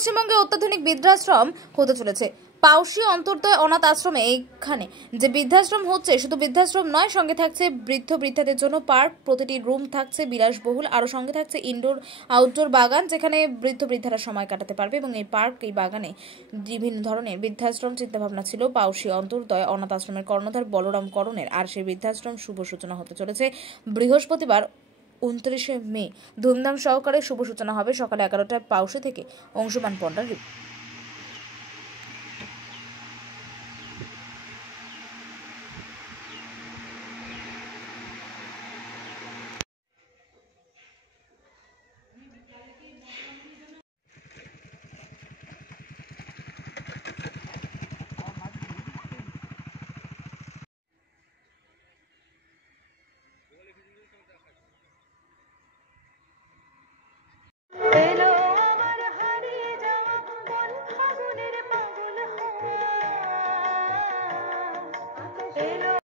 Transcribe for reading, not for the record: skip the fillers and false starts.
পশ্চিমবঙ্গে অত্যাধুনিক বৃদ্ধাশ্রম হতে চলেছে। পাউশি অন্তর্দয় অনাথ আশ্রমে এইখানে যে বৃদ্ধাশ্রম হচ্ছে, শুধু বৃদ্ধাশ্রম নয়, সঙ্গে থাকছে বৃদ্ধ বৃদ্ধাদের জন্য পার্ক, প্রতিটি রুম থাকছে বিলাসবহুল, আরও সঙ্গে থাকছে ইনডোর আউটডোর বাগান, যেখানে বৃদ্ধ বৃদ্ধারা সময় কাটাতে পারবে। এবং এই পার্ক, এই বাগানে বিভিন্ন ধরনের বৃদ্ধাশ্রম চিন্তাভাবনা ছিল পাউশি অন্তর্দয় অনাথ আশ্রমের কর্ণধার বলরাম করণের। আর সেই বৃদ্ধাশ্রম শুভ সূচনা হতে চলেছে বৃহস্পতিবার 29শে মে। ধুমধাম সহকারে শুভ সূচনা হবে সকাল 11টায় পাউশি থেকে। অংশুমান পণ্ডার রিপোর্ট।